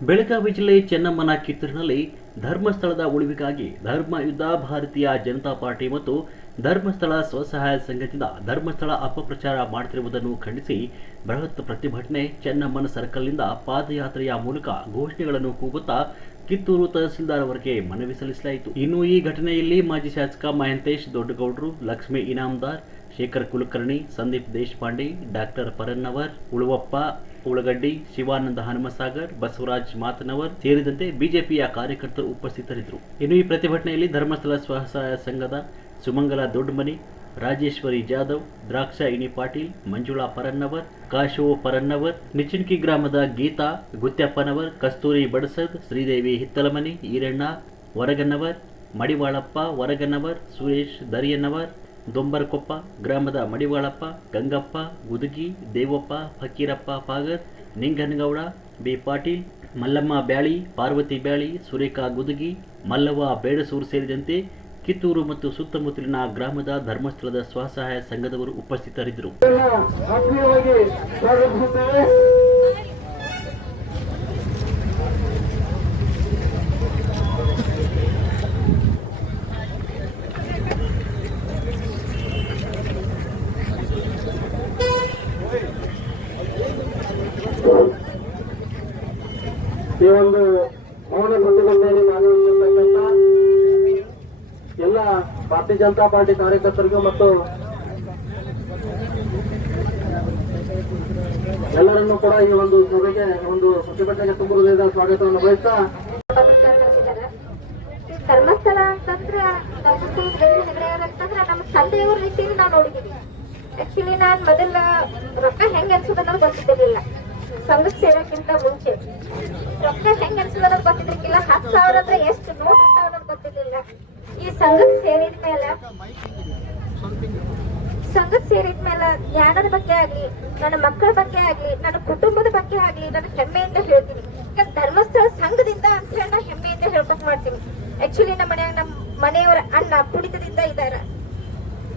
ಬೆಳಗಾವಿ ಜಿಲ್ಲೆ ಚೆನ್ನಮ್ಮನ ಕಿತ್ತೂರಿನಲ್ಲಿ ಧರ್ಮಸ್ಥಳದ ಉಳಿವಿಗಾಗಿ ಧರ್ಮ ಯುದ್ಧ ಭಾರತೀಯ ಜನತಾ ಪಾರ್ಟಿ ಮತ್ತು ಧರ್ಮಸ್ಥಳ ಸ್ವಸಹಾಯ ಸಂಘದಿಂದ ಧರ್ಮಸ್ಥಳ ಅಪಪ್ರಚಾರ ಮಾಡುತ್ತಿರುವುದನ್ನು ಖಂಡಿಸಿ ಬೃಹತ್ ಪ್ರತಿಭಟನೆ ಚೆನ್ನಮ್ಮನ ಸರ್ಕಲ್ನಿಂದ ಪಾದಯಾತ್ರೆಯ ಮೂಲಕ ಘೋಷಣೆಗಳನ್ನು ಕೂಗುತ್ತಾ ಕಿತ್ತೂರು ತಹಸೀಲ್ದಾರ್ ಅವರಿಗೆ ಮನವಿ ಸಲ್ಲಿಸಲಾಯಿತು. ಇನ್ನು ಈ ಘಟನೆಯಲ್ಲಿ ಮಾಜಿ ಶಾಸಕ ಮಹಂತೇಶ್ ದೊಡ್ಡಗೌಡರು, ಲಕ್ಷ್ಮೀ ಇನಾಮದಾರ್, ಶೇಖರ್ ಕುಲಕರ್ಣಿ, ಸಂದೀಪ್ ದೇಶಪಾಂಡೆ, ಡಾಕ್ಟರ್ ಪರನ್ನವರ್ ಉಳುವಪ್ಪ ಉಳಗಡ್ಡಿ ಶಿವಾನಂದ ಹನುಮಸಾಗರ್, ಬಸವರಾಜ್ ಮಾತನವರ್ ಸೇರಿದಂತೆ ಬಿಜೆಪಿಯ ಕಾರ್ಯಕರ್ತರು ಉಪಸ್ಥಿತರಿದ್ದರು. ಇನ್ನು ಈ ಪ್ರತಿಭಟನೆಯಲ್ಲಿ ಧರ್ಮಸ್ಥಳ ಸ್ವಸಹಾಯ ಸಂಘದ ಸುಮಂಗಲ ದೊಡ್ಡಮನಿ, ರಾಜೇಶ್ವರಿ ಜಾಧವ್, ದ್ರಾಕ್ಷ ಇಣಿ ಪಾಟೀಲ್, ಮಂಜುಳಾ ಪರನ್ನವರ್, ಕಾಶೋ ಪರನ್ನವರ್ ನಿಚಿನ್ಕಿ ಗ್ರಾಮದ ಗೀತಾ, ಗುತ್ಯಪ್ಪನವರ್, ಕಸ್ತೂರಿ ಬಡಸದ್, ಶ್ರೀದೇವಿ ಹಿತ್ತಲಮನಿ, ಈರಣ್ಣ, ವರಗನ್ನವರ್, ಮಡಿವಾಳಪ್ಪ, ವರಗನ್ನವರ್, ಸುರೇಶ್ ದರಿಯನ್ನವರ್ ದೊಂಬರಕೊಪ್ಪ ಗ್ರಾಮದ ಮಡಿವಾಳಪ್ಪ, ಗಂಗಪ್ಪ, ಗುದುಗಿ, ದೇವಪ್ಪ, ಫಕೀರಪ್ಪ ಪಾಗದ್ ನಿಂಗನಗೌಡ, ಬಿ ಪಾಟೀಲ್, ಮಲ್ಲಮ್ಮ ಬ್ಯಾಳಿ, ಪಾರ್ವತಿ ಬ್ಯಾಳಿ, ಸುರೇಖಾ ಗುದುಗಿ, ಮಲ್ಲವ್ವ ಬೇಡಸೂರು ಸೇರಿದಂತೆ ಕಿತ್ತೂರು ಮತ್ತು ಸುತ್ತಮುತ್ತಲಿನ ಗ್ರಾಮದ ಧರ್ಮಸ್ಥಳದ ಸ್ವಸಹಾಯ ಸಂಘದವರು ಉಪಸ್ಥಿತರಿದ್ದರು ಆತ್ಮೀಯವಾಗಿ ಸ್ವಾಗತಿಸುತ್ತೇವೆ ಈ ಒಂದು ಮೌನ ಬಂಧುಗಳಲ್ಲಿ ನಾನು ಇಲ್ಲಿರ್ತಕ್ಕಂಥ ಎಲ್ಲ ಭಾರತೀಯ ಜನತಾ ಪಾರ್ಟಿ ಕಾರ್ಯಕರ್ತರಿಗೂ ಮತ್ತು ಎಲ್ಲರನ್ನೂ ಕೂಡ ಈ ಒಂದು ಸಭೆಗೆ ಒಂದು ಪ್ರತಿಭಟನೆಗೆ ತುಂಬ ಹೃದಯದ ಸ್ವಾಗತವನ್ನು ಬಯಸ್ತಾ. ಧರ್ಮಸ್ಥಳ ಅಂತಂದ್ರೆ ಅಂತಂದ್ರೆ ನಮ್ಮ ತಂದೆಯವ್ರ ರೀತಿಯಲ್ಲಿ ನಾವು ನೋಡಿದೀವಿ ಆಕ್ಚುಲಿ ನಾನು ಮೊದಲ ರೊಕ್ಕ ಹೆಂಗ್ ಅನ್ಸೋದು ಅನ್ನೋದು ಗೊತ್ತಿದ್ದಿರ್ಲಿಲ್ಲ. ಸಂಘಕ್ಕೆ ಸೇರೋಕ್ಕಿಂತ ಮುಂಚೆ. ರೊಕ್ಕ ಹೆಂಗ್ ಅನ್ಸೋದು ಅನ್ನೋದು ಗೊತ್ತಿದ್ರಿಕ್ಕಿಲ್ಲ ಹತ್ತು ಸಾವಿರ ಎಷ್ಟು? ನೋಟ್ ಇರ್ತಾವ ಗೊತ್ತಿರ್ಲಿಲ್ಲ. ಈ ಸಂಘಕ್ಕೆ ಸೇರಿದ ಮೇಲೆ? ಸಂಘಕ್ಕೆ ಸೇರಿದ ಮೇಲೆ ಜ್ಞಾನದ ಬಗ್ಗೆ ಆಗ್ಲಿ, ನನ್ನ ಮಕ್ಕಳ ಬಗ್ಗೆ ಆಗ್ಲಿ, ನನ್ನ ಕುಟುಂಬದ ಬಗ್ಗೆ ಆಗ್ಲಿ ನನ್ನ ಹೆಮ್ಮೆಯಿಂದ ಹೇಳ್ತೀನಿ. ಯಾಕಂದ್ರೆ ಧರ್ಮಸ್ಥಳ ಸಂಘದಿಂದ ಅಂತ ಹೇಳಿ ನಾ ಹೆಮ್ಮೆಯಿಂದ ಹೇಳ್ಕೊಕ್ ಮಾಡ್ತೀನಿ. ಆಕ್ಚುಲಿ ನಮ್ಮ ಮನೆಯಾಗ ನಮ್ಮ ಮನೆಯವರ ಅಣ್ಣ ಕುಡಿತದಿಂದ ಇದಾರ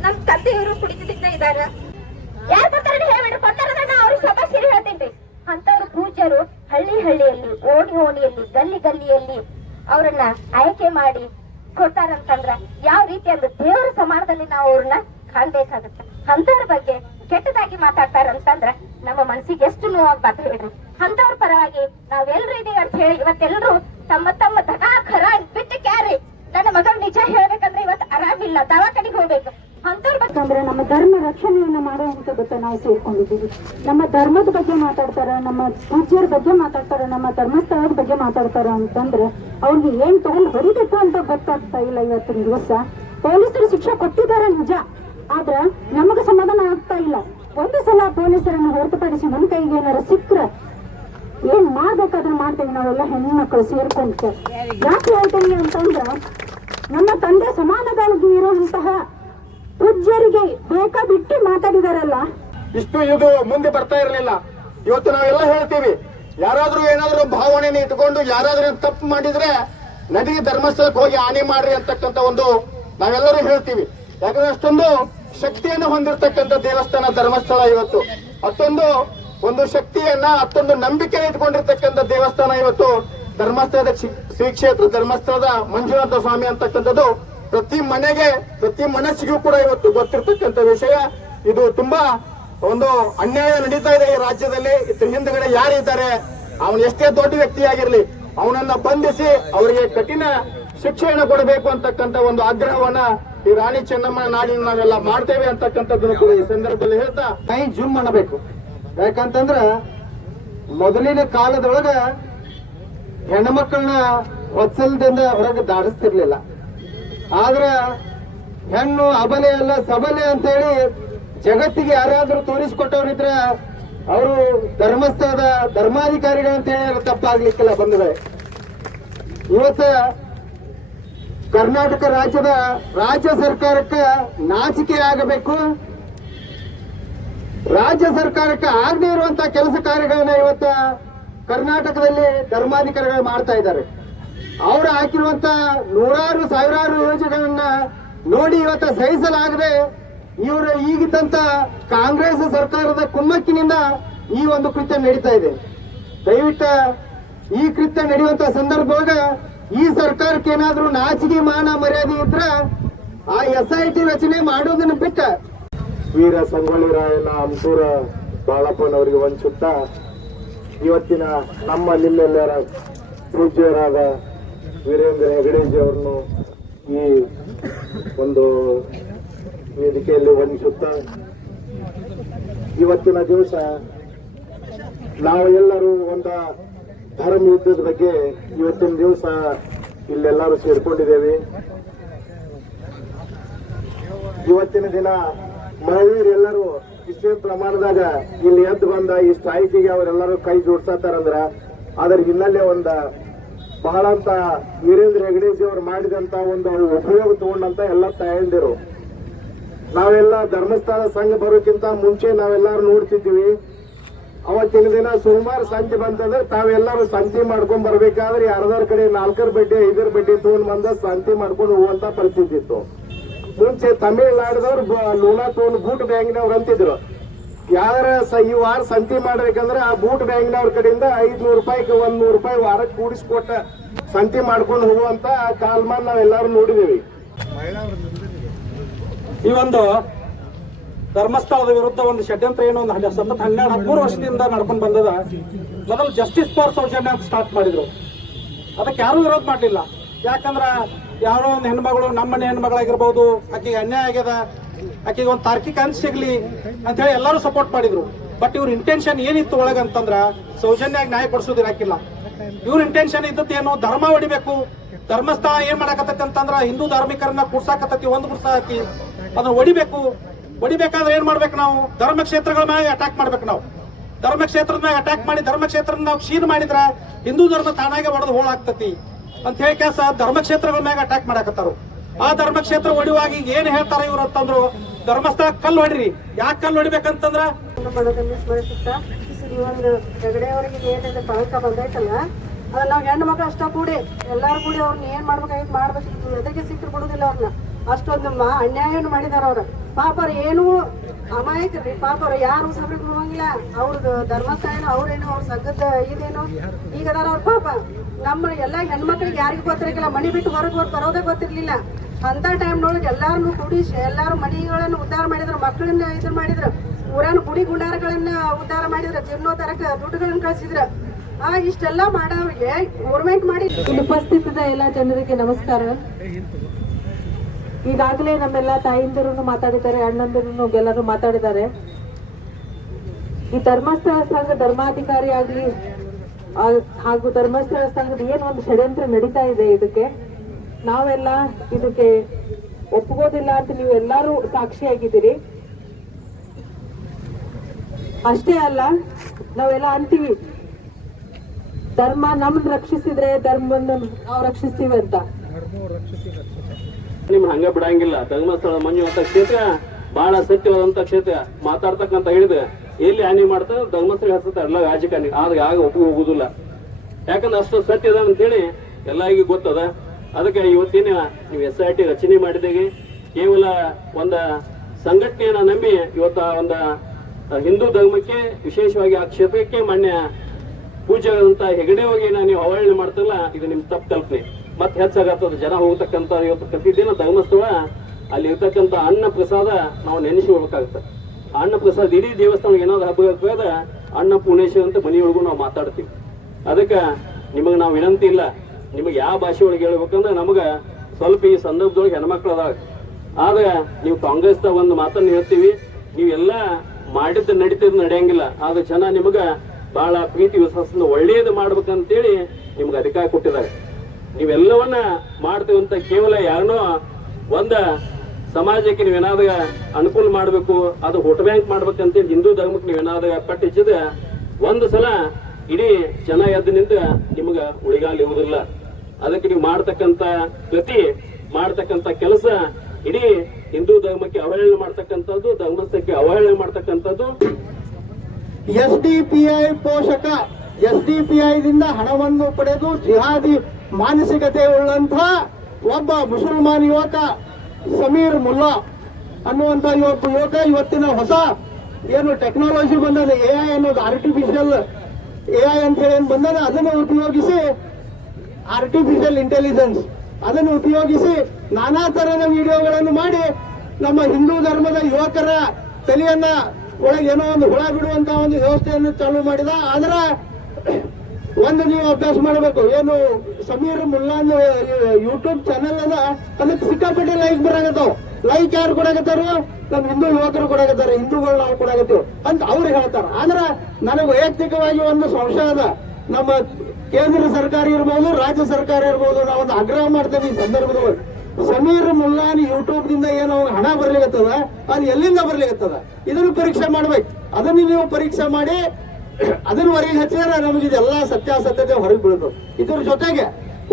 ನಮ್ಮ ತಂದೆಯವರು ಕುಡಿತದಿಂದ ಇದಾರ ಯಾರು ಬರ್ತಾರೆ ಹೇಳಿ ಕೊಟ್ಟಾರದನ್ನ ಅವ್ರಿಗೆ ಶಬಾಷ್ ಹೇಳ್ತೀನಿ ಅಂತವ್ರು ಪೂಜ್ಯರು ಹಳ್ಳಿ ಹಳ್ಳಿಯಲ್ಲಿ, ಓಣಿ ಓಣಿಯಲ್ಲಿ, ಗಲ್ಲಿ ಗಲ್ಲಿಯಲ್ಲಿ ಅವರನ್ನ ಆಯ್ಕೆ ಮಾಡಿ ಕೊಡ್ತಾರಂತಂದ್ರ ಯಾವ ರೀತಿ ಅಂದ್ರೆ ದೇವರ ಸಮಾನದಲ್ಲಿ ನಾವು ಅವ್ರನ್ನ ಕಾಣ್ಬೇಕಾಗತ್ತೆ. ಅಂತವ್ರ ಬಗ್ಗೆ ಕೆಟ್ಟದಾಗಿ ಮಾತಾಡ್ತಾರಂತಂದ್ರ ನಮ್ಮ ಮನಸ್ಸಿಗೆ ಎಷ್ಟು ನೋವಾಗ್ಬಾರ್ದು ಹೇಳ್ರಿ ಅಂತವ್ರ ಪರವಾಗಿ ನಾವೆಲ್ರು ಇದೀವಿ ಅಂತ ಹೇಳಿ ಇವತ್ತೆಲ್ರು ತಮ್ಮ ತಮ್ಮ ದಗಾ ಖರ ಬಿಟ್ಟು ಕ್ಯಾರಿ. ನನ್ನ ಮಗಳು ನಿಜ ಹೇಳ್ಬೇಕಂದ್ರೆ ಇವತ್ತು ಆರಾಮಿಲ್ಲ, ದವಾಖಾನಿಗೆ ಹೋಗ್ಬೇಕು. ಯಾಕಂದ್ರೆ ನಮ್ಮ ಧರ್ಮ ರಕ್ಷಣೆಯನ್ನ ಮಾಡುವಂತದಕ್ಕೆ ನಾವು ಸೇರ್ಕೊಂಡಿದ್ದೀವಿ ನಮ್ಮ ಧರ್ಮದ ಬಗ್ಗೆ ಮಾತಾಡ್ತಾರೆ, ನಮ್ಮ ಪೂಜ್ಯರ ಬಗ್ಗೆ ಮಾತಾಡ್ತಾರೆ, ನಮ್ಮ ಧರ್ಮಸ್ಥಳದ ಬಗ್ಗೆ ಮಾತಾಡ್ತಾರೆ ಅಂತಂದ್ರೆ ಅವ್ರಿಗೆ ಏನ್ ತಗೊಂಡ್ ಹೊರಿಬೇಕು ಅಂತ ಗೊತ್ತಾಗ್ತಾ ಇಲ್ಲ ಇವತ್ತಿನ ದಿವಸ. ಪೊಲೀಸರು ಶಿಕ್ಷೆ ಕೊಟ್ಟಿದ್ದಾರೆ ನಿಜ, ಆದ್ರ ನಮಗ ಸಮಾಧಾನ ಆಗ್ತಾ ಇಲ್ಲ. ಒಂದು ಸಲ ಪೊಲೀಸರನ್ನು ಹೊರತುಪಡಿಸಿ ನನ್ನ ಕೈಗೆ ಏನಾರ ಸಿಕ್ಕ್ರೆ ಏನ್ ಮಾಡ್ಬೇಕಾದ್ರೆ ಮಾಡ್ತೇವೆ ನಾವೆಲ್ಲ ಹೆಣ್ಮಕ್ಳು ಸೇರ್ಕೊಂತ ಯಾಕೆ ಹೇಳ್ತೇನೆ ಅಂತಂದ್ರ ನಮ್ಮ ತಂದೆ ಸಮಾನವಾಗಿ ಇರುವಂತಹ ಪೂಜ್ಯರಿಗೆ ಬೇಕಾ ಬಿಟ್ಟು ಮಾತಾಡಿದಾರಲ್ಲ? ಇಷ್ಟು ಇದು ಮುಂದೆ ಬರ್ತಾ ಇರಲಿಲ್ಲ. ಇವತ್ತು ನಾವೆಲ್ಲ ಹೇಳ್ತೀವಿ, ಯಾರಾದ್ರೂ ಏನಾದ್ರೂ ಭಾವನೆಯನ್ನು ಇಟ್ಕೊಂಡು ಯಾರಾದ್ರೂ ತಪ್ಪು ಮಾಡಿದ್ರೆ ನದಿಗೆ ಧರ್ಮಸ್ಥಳಕ್ಕೆ ಹೋಗಿ ಹಾನಿ ಮಾಡ್ರಿ ಅಂತಕ್ಕಂಥ ಒಂದು ನಾವೆಲ್ಲರೂ ಹೇಳ್ತೀವಿ. ಯಾಕಂದ್ರೆ ಅಷ್ಟೊಂದು ಶಕ್ತಿಯನ್ನು ಹೊಂದಿರತಕ್ಕಂಥ ದೇವಸ್ಥಾನ, ಧರ್ಮಸ್ಥಳ ಇವತ್ತು. ಅಷ್ಟೊಂದು ಒಂದು ಶಕ್ತಿಯನ್ನ, ಅಷ್ಟೊಂದು ನಂಬಿಕೆ ಇಟ್ಕೊಂಡಿರ್ತಕ್ಕಂಥ ದೇವಸ್ಥಾನ ಇವತ್ತು ಧರ್ಮಸ್ಥಳದ ಶ್ರೀ ಕ್ಷೇತ್ರ ಧರ್ಮಸ್ಥಳದ ಮಂಜುನಾಥ ಸ್ವಾಮಿ ಅಂತಕ್ಕಂಥದ್ದು ಪ್ರತಿ ಮನೆಗೆ, ಪ್ರತಿ ಮನಸ್ಸಿಗೂ ಕೂಡ ಇವತ್ತು ಗೊತ್ತಿರ್ತಕ್ಕಂಥ ವಿಷಯ. ಇದು ತುಂಬಾ ಒಂದು ಅನ್ಯಾಯ ನಡೀತಾ ಇದೆ ಈ ರಾಜ್ಯದಲ್ಲಿ. ಇದ್ರ ಹಿಂದ್ಗಡೆ ಯಾರಿದ್ದಾರೆ? ಅವನು ಎಷ್ಟೇ ದೊಡ್ಡ ವ್ಯಕ್ತಿಯಾಗಿರ್ಲಿ, ಅವನನ್ನ ಬಂಧಿಸಿ ಅವರಿಗೆ ಕಠಿಣ ಶಿಕ್ಷೆಯನ್ನು ಕೊಡಬೇಕು ಅಂತಕ್ಕಂಥ ಒಂದು ಆಗ್ರಹವನ್ನ ಈ ರಾಣಿ ಚೆನ್ನಮ್ಮ ನಾಡಿನ ನಾವೆಲ್ಲ ಮಾಡ್ತೇವೆ ಅಂತಕ್ಕಂಥದ್ದನ್ನು ಕೂಡ ಈ ಸಂದರ್ಭದಲ್ಲಿ ಹೇಳ್ತಾ ಕೈ ಜುಮ್ ಮಾಡಬೇಕು ಯಾಕಂತಂದ್ರ ಮೊದಲಿನ ಕಾಲದೊಳಗ ಹೆಣ್ಮಕ್ಳನ್ನ ಹೊಚ್ಚಲದಿಂದ ಹೊರಗೆ ದಾಡಿಸ್ತಿರ್ಲಿಲ್ಲ ಆದ್ರ ಹೆಣ್ಣು ಅಬಲೆ ಅಲ್ಲ ಸಬಲೆ ಅಂತ ಹೇಳಿ ಜಗತ್ತಿಗೆ ಯಾರಾದ್ರೂ ತೋರಿಸಿಕೊಟ್ಟವ್ರಿದ್ರ ಅವರು ಧರ್ಮಸ್ಥಳದ ಧರ್ಮಾಧಿಕಾರಿಗಳು ಅಂತ ಹೇಳಿ ತಪ್ಪಾಗ್ಲಿಕ್ಕಿಲ್ಲ ಬಂದಿದೆ ಇವತ್ತ ಕರ್ನಾಟಕ ರಾಜ್ಯದ ರಾಜ್ಯ ಸರ್ಕಾರಕ್ಕೆ ನಾಚಿಕೆ ಆಗಬೇಕು. ರಾಜ್ಯ ಸರ್ಕಾರಕ್ಕೆ ಆಗದೆ ಇರುವಂತ ಕೆಲಸ ಕಾರ್ಯಗಳನ್ನ ಇವತ್ತ ಕರ್ನಾಟಕದಲ್ಲಿ ಧರ್ಮಾಧಿಕಾರಿಗಳು ಮಾಡ್ತಾ ಇದ್ದಾರೆ. ಅವರು ಹಾಕಿರುವಂತ ನೂರಾರು, ಸಾವಿರಾರು ಯೋಜನೆಗಳನ್ನ ನೋಡಿ ಇವತ್ತ ಸಹಿಸಲಾಗದೆ ಇವರು ಈಗಿದ್ದಂತ ಕಾಂಗ್ರೆಸ್ ಸರ್ಕಾರದ ಕುಮ್ಮಕ್ಕಿನಿಂದ ಈ ಒಂದು ಕೃತ್ಯ ನಡೀತಾ ಇದೆ. ದಯವಿಟ್ಟ ಈ ಕೃತ್ಯ ನಡೆಯುವಂತ ಸಂದರ್ಭವಾಗ ಈ ಸರ್ಕಾರಕ್ಕೆ ಏನಾದ್ರೂ ನಾಚಿಕೆ, ಮಾನ, ಮರ್ಯಾದೆ ಇದ್ರ ಆ ಎಸ್ ಐ ಟಿ ರಚನೆ ಮಾಡೋದನ್ನು ಬಿಟ್ಟ ವೀರ ಸಂಗೊಳ್ಳಿ ರಾಯನ ಅಂಸೂರ ಬಾಳಪ್ಪನವರಿಗೆ ವಂಚುತ್ತಾ ಇವತ್ತಿನ ನಮ್ಮ ನಿಮ್ಮೆಲ್ಲರ ಪೂಜ್ಯರಾದ ವೀರೇಂದ್ರ ಹೆಗಡೆಜಿ ಅವರನ್ನು ಈ ಒಂದು ವೇದಿಕೆಯಲ್ಲಿ ವಂದಿಸುತ್ತಾ, ಇವತ್ತಿನ ದಿವಸ ನಾವು ಎಲ್ಲರೂ ಒಂದ ಧರ್ಮ ಯುದ್ಧದ ಬಗ್ಗೆ ಇವತ್ತಿನ ದಿವಸ ಇಲ್ಲೆಲ್ಲರೂ ಸೇರ್ಕೊಂಡಿದ್ದೇವೆ. ಇವತ್ತಿನ ದಿನ ಮಹಿಳೆಯರೆಲ್ಲರೂ ಇಷ್ಟೇ ಪ್ರಮಾಣದಾಗ ಇಲ್ಲಿ ಎದ್ದು ಬಂದ ಈ ಸ್ಟ್ರೈಕಿಗೆ ಅವರೆಲ್ಲರೂ ಕೈ ಜೋಡ್ಸತ್ತಾರಂದ್ರ ಅದರ ಹಿನ್ನೆಲೆ ಒಂದ ಬಹಳ ಅಂತ ವೀರೇಂದ್ರ ಹೆಗಡೇಜಿ ಅವರು ಮಾಡಿದಂತ ಒಂದು ಉಪಯೋಗ ತಗೊಂಡಂತ ಎಲ್ಲ ತಾಯಂದಿರು. ನಾವೆಲ್ಲ ಧರ್ಮಸ್ಥಳ ಸಂಘ ಬರೋಕ್ಕಿಂತ ಮುಂಚೆ ನಾವೆಲ್ಲರೂ ನೋಡ್ತಿದ್ವಿ ಅವತ್ತಿನ ದಿನ ಸೋಮವಾರ ಸಂತೆ ಬಂತಂದ್ರೆ ತಾವೆಲ್ಲರೂ ಸಂತೆ ಮಾಡ್ಕೊಂಡ್ ಬರ್ಬೇಕಾದ್ರೆ ಯಾರದಾರ ಕಡೆ ನಾಲ್ಕರ ಬಡ್ಡಿ, ಐದರ ಬಡ್ಡಿ ತಗೊಂಡ್ ಬಂದ ಸಂತೆ ಮಾಡ್ಕೊಂಡು ಹೋಗುವಂತ ಪರಿಸ್ಥಿತಿ ಇತ್ತು. ಮುಂಚೆ ತಮಿಳ್ನಾಡದವ್ರು ಲೋನಾ ತಗೊಂಡು ಬೂಟ್ ಬ್ಯಾಂಕ್ನವ್ರು ಅಂತಿದ್ರು. ಯಾರ ಸ- ಈ ವಾರ ಸಂತಿ ಮಾಡ್ಬೇಕಂದ್ರೆ ಆ ಬೂಟ್ ಬ್ಯಾಂಕ್ನವ್ರ ಕಡೆಯಿಂದ ಐದ್ನೂರು ರೂಪಾಯಿಗೆ ಒಂದ್ ನೂರು ರೂಪಾಯಿ ವಾರಕ್ಕೆ ಕೂಡಿಸ್ಕೊಟ್ಟ ಸಂತಿ ಮಾಡ್ಕೊಂಡು ಹೋಗುವಂತ ಕಾಲ್ಮಾನ್ ನಾವೆಲ್ಲರೂ ನೋಡಿದೇವಿ ಈ ಒಂದು ಧರ್ಮಸ್ಥಳದ ವಿರುದ್ಧ ಒಂದು ಷಡ್ಯಂತ್ರ ಏನು ಒಂದು ಸತತ ಹನ್ನೆರಡು ಹದಿಮೂರು ವರ್ಷದಿಂದ ನಡ್ಕೊಂಡು ಬಂದದ. ಮೊದಲು ಜಸ್ಟಿಸ್ ಫಾರ್ ಸೌಜನ್ಯ ಅಂತ ಸ್ಟಾರ್ಟ್ ಮಾಡಿದ್ರು. ಅದಕ್ಕೆ ಯಾರು ವಿರೋಧ ಮಾಡಲಿಲ್ಲ. ಯಾಕಂದ್ರ ಯಾರೋ ಒಂದು ಹೆಣ್ಮಗಳು ನಮ್ಮ ಮನೆ ಹೆಣ್ಮಗಳಾಗಿರ್ಬೋದು, ಆಕೆಗೆ ಅನ್ಯಾಯ ಆಗ್ಯದ. ಆಕೆಗೆ ಒಂದು ತಾರ್ಕಿಕ ಅಂಶ ಸಿಗ್ಲಿ ಅಂತ ಹೇಳಿ ಎಲ್ಲರೂ ಸಪೋರ್ಟ್ ಮಾಡಿದ್ರು. ಬಟ್ ಇವ್ರ ಇಂಟೆನ್ಷನ್ ಏನಿತ್ತು ಒಳಗಂತಂದ್ರ ಸೌಜನ್ಯಾಗ ನ್ಯಾಯ ಕೊಡಿಸೋದು ಹಾಕಿಲ್ಲ. ಇವ್ರ ಇಂಟೆನ್ಷನ್ ಇದ್ದದ್ದು ಏನು? ಧರ್ಮ ಹೊಡಿಬೇಕು. ಧರ್ಮಸ್ಥಳ ಏನ್ ಮಾಡಕತ್ತೈತಿ ಅಂತಂದ್ರ ಹಿಂದೂ ಧಾರ್ಮಿಕರನ್ನ ಕುಡ್ಸಾಕತ್ತತಿ, ಒಂದು ಕುಡ್ಸಾಕಿ ಅದನ್ನ ಹೊಡಿಬೇಕು. ಹೊಡಿಬೇಕಾದ್ರೆ ಏನ್ ಮಾಡ್ಬೇಕು ನಾವು? ಧರ್ಮ ಕ್ಷೇತ್ರಗಳ ಮೇಲೆ ಅಟ್ಯಾಕ್ ಮಾಡ್ಬೇಕು ನಾವು. ಧರ್ಮ ಕ್ಷೇತ್ರದ ಮೇಲೆ ಅಟ್ಯಾಕ್ ಮಾಡಿ, ಧರ್ಮ ಕ್ಷೇತ್ರ ನಾವು ಕ್ಷೀಣ ಮಾಡಿದ್ರ ಹಿಂದೂ ಧರ್ಮ ತಾನಾಗೆ ಒಡೆದು ಹೋಳಾಗ್ತತಿ ಅಂತ ಹೇಳಿ ಕೆಲಸ ಧರ್ಮಕ್ಷೇತ್ರಗಳ ಮ್ಯಾಗ ಅಟ್ಯಾಕ್ ಮಾಡಕತ್ತಾರು. ಆ ಧರ್ಮಕ್ಷೇತ್ರ ಹೊಡಿವಾಗಿ ಏನ್ ಹೇಳ್ತಾರೆ ಇವ್ರು ಅಂತಂದ್ರು ಧರ್ಮಸ್ಥಳ ಕಲ್ಲು ಹೊಡಿರಿ. ಯಾಕೆ ಕಲ್ಲು ಹೊಡಿಬೇಕಂತಂದ್ರ? ಸ್ಮರಿಸುತ್ತಾ ಈ ಒಂದು ಹೆಗಡೆ ಅವರಿಗೆ ಏನಿದೆ ಕಳಕ ಬಂದೈತಲ್ಲ ಅದ್ ನಾವ್ ಹೆಣ್ಣು ಅಷ್ಟ ಕೂಡಿ ಎಲ್ಲಾರು ಕೂಡಿ ಅವ್ರನ್ನ ಏನ್ ಮಾಡ್ಬೇಕಾಗಿತ್ತು ಮಾಡ್ಬೇಕು ಎದಕ್ಕೆ ಸಿಕ್ಕರು ಬಿಡುದಿಲ್ಲ ಅವ್ರನ್ನ ಅಷ್ಟೊಂದು ಅನ್ಯಾಯವನ್ನು ಮಾಡಿದಾರ ಅವ್ರ ಪಾಪ ಅವ್ರು ಏನು ಅಮಾಯಕರಿ ಪಾಪ ಅವ್ರು ಯಾರು ಸಬ್ರಿಗೆ ಹೋಗಂಗಿಲ್ಲ ಅವ್ರದ್ದು ಧರ್ಮಸ್ಥಾನ ಅವ್ರೇನು ಅವ್ರ ಸಗ್ಗದ ಇದೇನು ಈಗ ಅದಾರ ಅವ್ರ ಪಾಪ. ನಮ್ಮ ಎಲ್ಲ ಹೆಣ್ಮಕ್ಳಿಗೆ ಯಾರಿಗೂ ಗೊತ್ತಿರಲಿಲ್ಲ ಮನಿ ಬಿಟ್ಟು ಹೊರಗೆ ಬರೋದೇ ಗೊತ್ತಿರ್ಲಿಲ್ಲ. ಅಂತ ಟೈಮ್ನೊಳಗೆ ಎಲ್ಲಾರನ್ನು ಕೂಡಿಸಿ ಎಲ್ಲಾರು ಮನೆಗಳನ್ನು ಉದ್ಧಾರ ಮಾಡಿದ್ರು ಮಕ್ಕಳನ್ನ ಇದು ಮಾಡಿದ್ರು, ಊರನ್ನ ಗುಡಿ ಗುಂಡಾರಗಳನ್ನ ಉದ್ಧಾರ ಮಾಡಿದ್ರ, ಜೀರ್ಣೋದ್ಧಾರಕ್ಕೆ ದುಡ್ಡುಗಳನ್ನು ಕಳಿಸಿದ್ರು. ಆ, ಇಷ್ಟೆಲ್ಲ ಮಾಡೋರಿಗೆ ಗೌರ್ಮೆಂಟ್ ಮಾಡಿ ಉಪಸ್ಥಿತದ ಎಲ್ಲ ಜನರಿಗೆ ನಮಸ್ಕಾರ. ಈಗಾಗಲೇ ನಮ್ಮೆಲ್ಲ ತಾಯಿಂದಿರು ಮಾತಾಡಿದ್ದಾರೆ ಅಣ್ಣಂದಿರು ಎಲ್ಲರೂ ಮಾತಾಡಿದ್ದಾರೆ. ಈ ಧರ್ಮಸ್ಥಳ ಸಂಘ ಧರ್ಮಾಧಿಕಾರಿ ಆಗಲಿ ಹಾಗೂ ಧರ್ಮಸ್ಥಳ ಸಂಘದ ಏನು ಒಂದು ಷಡ್ಯಂತ್ರ ನಡೀತಾ ಇದೆ ಇದಕ್ಕೆ. ನಾವೆಲ್ಲ ಇದಕ್ಕೆ ಒಪ್ಕೋದಿಲ್ಲ ಅಂತ ನೀವು ಎಲ್ಲರೂ ಸಾಕ್ಷಿಯಾಗಿದ್ದೀರಿ. ಅಷ್ಟೇ ಅಲ್ಲ, ನಾವೆಲ್ಲ ಅಂತೀವಿ, ಧರ್ಮ ನಮ್ಮನ್ನ ರಕ್ಷಿಸಿದ್ರೆ ಧರ್ಮವನ್ನು ನಾವು ರಕ್ಷಿಸ್ತೀವಿ ಅಂತ. ನಿಮ್ ಹಂಗ ಬಿಡಂಗಿಲ್ಲ. ಧರ್ಮಸ್ಥಳ, ಮಂಜುನಾಥ ಕ್ಷೇತ್ರ ಬಹಳ ಸತ್ಯವಾದಂತ ಕ್ಷೇತ್ರ. ಮಾತಾಡ್ತಕ್ಕಂತ ಹೇಳಿದ್ರೆ ಎಲ್ಲಿ ಹಾನಿ ಮಾಡ್ತಾರೆ ಧರ್ಮಸ್ಥಳ ಹೆಸರು ಎಲ್ಲ ರಾಜಕಾರಣಿ. ಆದ್ರೆ ಆಗ ಒಪ್ಪಿಗೆ ಹೋಗುದಿಲ್ಲ. ಯಾಕಂದ್ರೆ ಅಷ್ಟು ಸತ್ಯದ ಅದ ಅಂತೇಳಿ ಎಲ್ಲರಿಗೂ ಗೊತ್ತದ. ಅದಕ್ಕೆ ಇವತ್ತಿನ ನೀವು ಎಸ್ ಐ ಟಿ ರಚನೆ ಮಾಡಿದಾಗೆ ಕೇವಲ ಒಂದು ಸಂಘಟನೆಯನ್ನು ನಂಬಿ ಇವತ್ತ ಒಂದು ಹಿಂದೂ ಧರ್ಮಕ್ಕೆ, ವಿಶೇಷವಾಗಿ ಆ ಕ್ಷೇತ್ರಕ್ಕೆ ಮಾನ್ಯ ಅಂತ ಹೆಗಡೆ ಹೋಗಿ ನೀವು ಅವಹೇಳನೆ ಮಾಡ್ತಲ್ಲ ಇದು ನಿಮ್ಮ ತಪ್ಪು ಕಲ್ಪನೆ. ಮತ್ತೆ ಹೆಚ್ಚಾಗತ್ತದ ಜನ ಹೋಗ್ತಕ್ಕಂಥ ಇವತ್ತು ಪ್ರತಿದಿನ ಧರ್ಮಸ್ಥಳ, ಅಲ್ಲಿ ಇರ್ತಕ್ಕಂಥ ಅನ್ನ ಪ್ರಸಾದ ನಾವು ನೆನೆಸಿಕೊಳ್ಬೇಕಾಗುತ್ತೆ. ಅಣ್ಣ ಪ್ರಸಾದ ಇಡೀ ದೇವಸ್ಥಾನ ಏನಾದ್ರು ಹಬ್ಬ ಅಣ್ಣ ಅನ್ನ ಪೂರ್ಣೇಶ್ವರ ಅಂತ ಮನೆಯೊಳಗೂ ನಾವು ಮಾತಾಡ್ತೀವಿ. ಅದಕ್ಕೆ ನಿಮಗೆ ನಾವು ವಿನಂತಿ ಇಲ್ಲ. ನಿಮಗೆ ಯಾವ ಭಾಷೆ ಒಳಗೆ ಹೇಳ್ಬೇಕಂದ್ರೆ ನಮಗೆ ಸ್ವಲ್ಪ ಈ ಸಂದರ್ಭದೊಳಗೆ ಹೆಣ್ಮಕ್ಳು ಅದಾವ ಆದ್ರೆ ನೀವು ಕಾಂಗ್ರೆಸ್ದ ಒಂದು ಮಾತನ್ನು ಹೇಳ್ತೀವಿ ನೀವೆಲ್ಲ ಮಾಡಿದ್ದು ನಡೀತದ ನಡೆಯಂಗಿಲ್ಲ. ಆದ್ರೆ ಜನ ನಿಮಗೆ ಬಹಳ ಪ್ರೀತಿ ವಿಶ್ವಾಸದಿಂದ ಒಳ್ಳೆಯದು ಮಾಡ್ಬೇಕಂತೇಳಿ ನಿಮ್ಗೆ ಅಧಿಕಾರ ಕೊಟ್ಟಿದ್ದಾರೆ. ನೀವೆಲ್ಲವನ್ನ ಮಾಡ್ತೀವಂತ ಕೇವಲ ಯಾರನ್ನೋ ಒಂದ ಸಮಾಜಕ್ಕೆ ನೀವೇನಾದಾಗ ಅನುಕೂಲ ಮಾಡಬೇಕು, ಅದು ವೋಟ್ ಬ್ಯಾಂಕ್ ಮಾಡ್ಬೇಕಂತೇಳಿ ಹಿಂದೂ ಧರ್ಮಕ್ಕೆ ನೀವೇನಾದಾಗ ಕಟ್ಟಿಚ್ಚಿದ ಒಂದು ಸಲ ಇಡೀ ಜನ ಎದ್ದು ನಿಂತ ನಿಮಗ ಉಳಿಗಾಲ ಇರುವುದಿಲ್ಲ. ಅದಕ್ಕೆ ನೀವು ಮಾಡ್ತಕ್ಕಂತ ಕೃತಿ ಮಾಡ್ತಕ್ಕಂತ ಕೆಲಸ, ಇಡೀ ಹಿಂದೂ ಧರ್ಮಕ್ಕೆ ಅವಹೇಳನೆ ಮಾಡ್ತಕ್ಕಂಥದ್ದು ಧರ್ಮಸ್ಥಕ್ಕೆ ಅವಹೇಳನೆ ಮಾಡ್ತಕ್ಕಂಥದ್ದು. ಎಸ್ ಡಿ ಪಿ ಐ ಪೋಷಕ ಎಸ್ ಡಿ ಪಿ ಐದಿಂದ ಹಣವನ್ನು ಪಡೆದು ಜಿಹಾದಿ ಮಾನಸಿಕತೆ ಉಳ್ಳಂತ ಒಬ್ಬ ಮುಸಲ್ಮಾನ್ ಯುವಕ ಸಮೀರ್ ಮುಲ್ಲಾ ಅನ್ನುವಂತ ಒಬ್ಬ ಯುವಕ ಇವತ್ತಿನ ಹೊಸ ಏನು ಟೆಕ್ನಾಲಜಿ ಬಂದದ, ಎ ಐ ಅನ್ನೋದು ಆರ್ಟಿಫಿಷಿಯಲ್ ಎ ಐ ಅಂತ ಹೇಳಿ ಬಂದದ, ಅದನ್ನು ಉಪಯೋಗಿಸಿ ಆರ್ಟಿಫಿಷಿಯಲ್ ಇಂಟೆಲಿಜೆನ್ಸ್. ಅದನ್ನು ಉಪಯೋಗಿಸಿ ನಾನಾ ತರದ ವಿಡಿಯೋಗಳನ್ನು ಮಾಡಿ ನಮ್ಮ ಹಿಂದೂ ಧರ್ಮದ ಯುವಕರ ತಲೆಯನ್ನ ಒಳಗೆ ಏನೋ ಒಂದು ಹುಳ ಬಿಡುವಂತ ಒಂದು ವ್ಯವಸ್ಥೆಯನ್ನು ಚಾಲೂ ಮಾಡಿದ. ಆದ್ರ ಒಂದು ನೀವು ಅಭ್ಯಾಸ ಮಾಡಬೇಕು. ಏನು ಸಮೀರ್ ಮುಲ್ಲಾನ್ ಯೂಟ್ಯೂಬ್ ಚಾನೆಲ್ ಅದ, ಅದಕ್ಕೆ ಸಿಕ್ಕಾಪಟ್ಟೆ ಲೈಕ್ ಬರಾಗತ್ತವ್ ಲೈಕ್ ಯಾರು ಕೊಡಾಕತ್ತಾರು? ನಮ್ಮ ಹಿಂದೂ ಯುವಕರು ಕೊಡಾಕತ್ತಾರೆ. ಹಿಂದೂಗಳು ನಾವು ಕೊಡಾಕತ್ತೀವಿ ಅಂತ ಅವ್ರು ಹೇಳ್ತಾರ. ಆದ್ರ ನನಗೆ ವೈಯಕ್ತಿಕವಾಗಿ ಒಂದು ಸಂಶಯ ಅದ. ನಮ್ಮ ಕೇಂದ್ರ ಸರ್ಕಾರ ಇರ್ಬೋದು, ರಾಜ್ಯ ಸರ್ಕಾರ ಇರ್ಬೋದು ನಾವು ಒಂದು ಆಗ್ರಹ ಮಾಡ್ತೇವೆ ಈ ಸಂದರ್ಭದಲ್ಲಿ. ಸಮೀರ್ ಮುಲ್ಲಾನ್ ಯೂಟ್ಯೂಬ್ನಿಂದ ಏನು ಹಣ ಬರ್ಲಿಕತ್ತದ, ಅದು ಎಲ್ಲಿಂದ ಬರ್ಲಿಕತ್ತದ? ಇದನ್ನು ಪರೀಕ್ಷೆ ಮಾಡ್ಬೇಕು. ಅದನ್ನು ನೀವು ಪರೀಕ್ಷೆ ಮಾಡಿ, ಅದನ್ನ ಹೊರಗೆ ಹಚ್ಚಿದ್ರೆ ನಮಗೆ ಇದೆಲ್ಲ ಸತ್ಯಾಸತ್ಯತೆ ಹೊರಗೆ ಬೀಳುದು. ಇದ್ರ ಜೊತೆಗೆ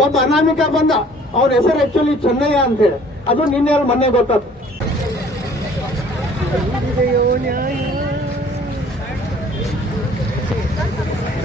ಒಬ್ಬ ಅನಾಮಿಕ ಬಂದ ಅವ್ರ ಹೆಸರು ಆಕ್ಚುಲಿ ಚೆನ್ನಯ್ಯ ಅಂತ ಹೇಳಿ. ಅದು ನಿನ್ನೆ ಮೊನ್ನೆ ಗೊತ್ತಾಯ್ತು.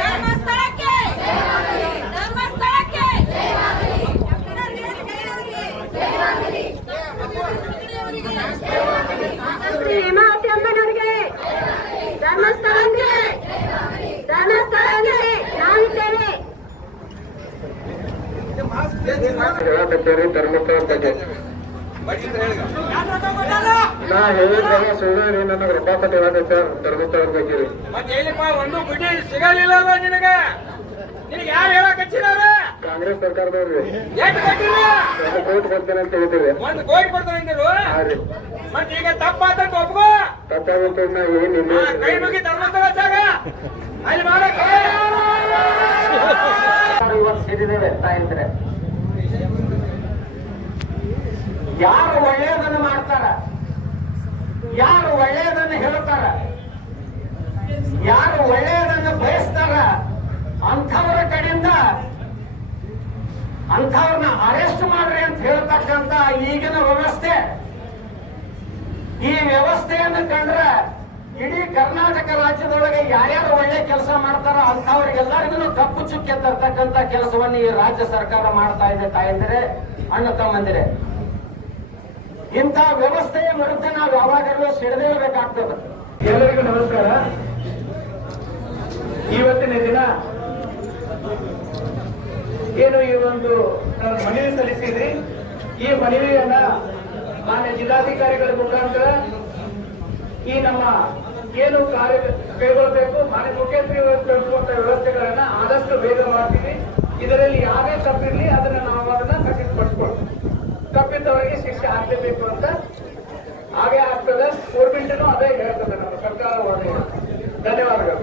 ಧರ್ಮಸ್ಥಳಕ್ಕೆ ಧರ್ಮಸ್ಥಳಕ್ಕೆ ಹೇಮಾವತಿ ಅಮ್ಮನವರಿಗೆ ಧರ್ಮಸ್ಥಳಕ್ಕೆ ಧರ್ಮಸ್ಥಳಕ್ಕೆ ನಾವಿದ್ದೇವೆ ಹೇಳಕತ್ತೇರಿ ಧರ್ಮಸ್ಥಳ ಬಗ್ಗೆ ನಾ ಹೇಳಿದ್ರಲ್ಲ ಸುಳ್ಳು ನನಗೆ ರೊಕ್ಕ ಕೊಟ್ಟು ಹೇಳಕತ್ತಾರ ಧರ್ಮಸ್ಥಳ ಬಗ್ಗೆ ರೀ ಕಾಂಗ್ರೆಸ್ ಸರ್ಕಾರದವ್ರಿ. ಒಂದು ಕೋಟಿ ಕೊಡ್ತೇನೆ ಅಂತ ಹೇಳ್ತೀವಿ ಒಂದು ಕೋಟಿ ಅಂದಿರು? ಹಾ ರೀ. ಮತ್ತೆ ಈಗ ತಪ್ಪಾತಂತ ಒಪ್ಕೋ. ತಪ್ಪಾಗುತ್ತೆ ನಾ ಏನಿಲ್ಲ ಆ, ಕೈ ಮುಗಿ ಧರ್ಮಸ್ಥಳ ಜಾಗ ಅಲ್ಲಿ ಮಾಡಕ್ಕೆ ಇವತ್ತು ತಾಯಂದ್ರೆ ಯಾರು ಒಳ್ಳೆಯದನ್ನು ಮಾಡ್ತಾರ? ಯಾರು ಒಳ್ಳೆಯದನ್ನು ಹೇಳ್ತಾರ ಯಾರು ಒಳ್ಳೆಯದನ್ನು ಬಯಸ್ತಾರ? ಅಂಥವರ ಕಡೆಯಿಂದ ಅಂಥವ್ರನ್ನ ಅರೆಸ್ಟ್ ಮಾಡ್ರಿ ಅಂತ ಹೇಳ್ತಕ್ಕಂತ ಈಗಿನ ವ್ಯವಸ್ಥೆ. ಈ ವ್ಯವಸ್ಥೆಯನ್ನು ಕಂಡ್ರೆ ಇಡೀ ಕರ್ನಾಟಕ ರಾಜ್ಯದೊಳಗೆ ಯಾರ್ಯಾರು ಒಳ್ಳೆ ಕೆಲಸ ಮಾಡ್ತಾರ ಅಂಥವ್ರಿಗೆಲ್ಲರಿಗೂ ಕಪ್ಪು ಚುಕ್ಕೆ ತರ್ತಕ್ಕಂತ ಕೆಲಸವನ್ನು ಈ ರಾಜ್ಯ ಸರ್ಕಾರ ಮಾಡ್ತಾ ಇದೆ ತಾಯಂದಿರೆ, ಅಣ್ಣ ತಮ್ಮಂದಿರೆ. ಇಂಥ ವ್ಯವಸ್ಥೆಯ ವಿರುದ್ಧ ನಾವು ಯಾವಾಗಲೂ ಸಿಡಿದೇಳಬೇಕಾಗ್ತದೆ ಎಲ್ಲರಿಗೂ ನಮಸ್ಕಾರ. ಇವತ್ತಿನ ದಿನ ಏನು ಈ ಒಂದು ನಾನು ಮನವಿ ಸಲ್ಲಿಸಿದ್ರಿ? ಈ ಮನವಿಯನ್ನ ಮಾನ್ಯ ಜಿಲ್ಲಾಧಿಕಾರಿಗಳ ಮುಖಾಂತರ ಈ ನಮ್ಮ ಏನು ಕಾರ್ಯ ಕೈಗೊಳ್ಳಬೇಕು, ಮಾನ್ಯ ಮುಖ್ಯಮಂತ್ರಿ ಕಳಿಸುವಂತ ವ್ಯವಸ್ಥೆಗಳನ್ನ ಆದಷ್ಟು ಬೇಗ ಮಾಡ್ತೀವಿ. ಇದರಲ್ಲಿ ಯಾವುದೇ ಬಂದಿದ್ದವರಿಗೆ ಶಿಕ್ಷೆ ಆಗಲೇಬೇಕು ಅಂತ ಹಾಗೆ ಆಗ್ತದೆ. ಗೋರ್ಮೆಂಟ್ ಅದೇ ಹೇಳ್ತದೆ ನಮ್ಮ ಸರ್ಕಾರವಾದ ಧನ್ಯವಾದಗಳು.